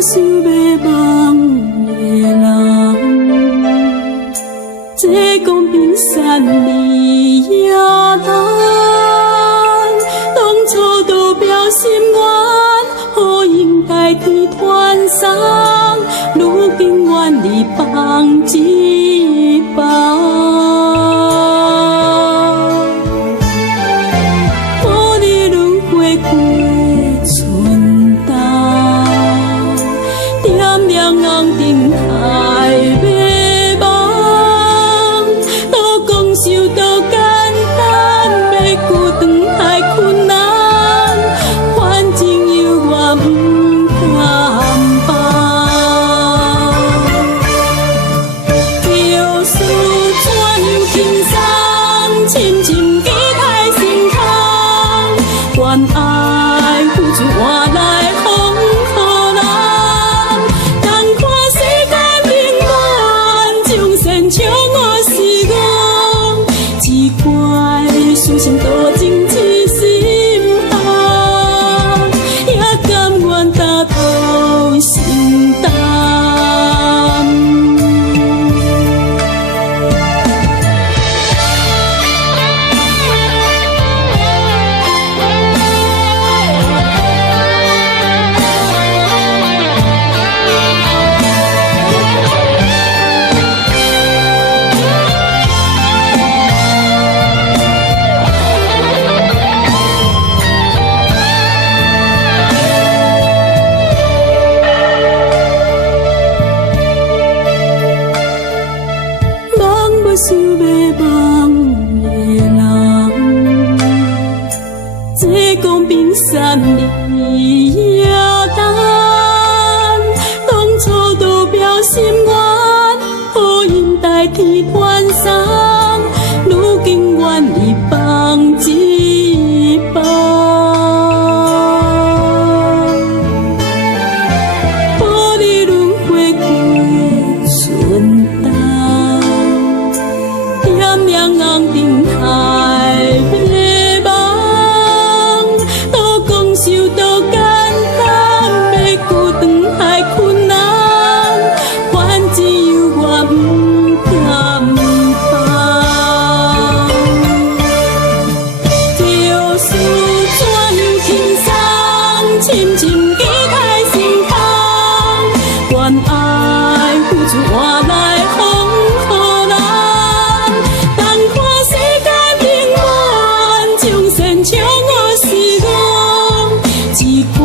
想要忘的人，这讲冰山离也难。当初都表心愿，好因代替传送，如今愿你放一放。无你轮回过春冬，点亮红灯海迷茫，都讲想都简单，要久长太困难，反正有我不甘放。就事怎样轻松，深深记在心头，愿爱付出换来风雨人，但看世间冷暖，众生笑我是憨，奇怪事情多情痴心寒，也甘愿担头承担。想要忘的人，这讲冰山离也难。当初都表心愿，好因代替传送，如今愿你放一放。无你轮回过春冬，点亮红灯海迷茫，都讲想都简单，要久长太困难，反正有我不甘放。就事怎样轻松，深深记在心头，愿爱付出换来风雨人，但看世间冷暖，众生笑我是憨，奇怪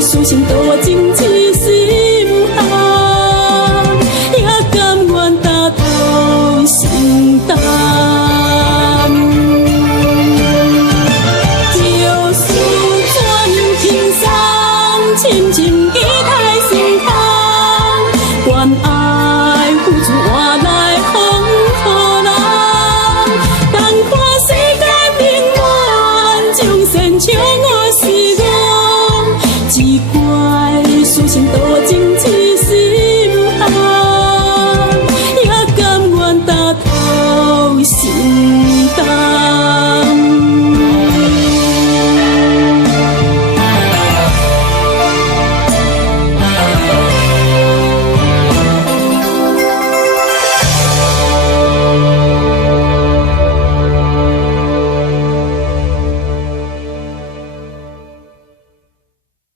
事情多情痴心寒，也甘愿担头承担。就事怎样轻松，深深记在心头，愿爱付出换来风雨人，但看世间冷暖，众生笑我是憨，奇怪事情多情痴心寒，也甘愿担头承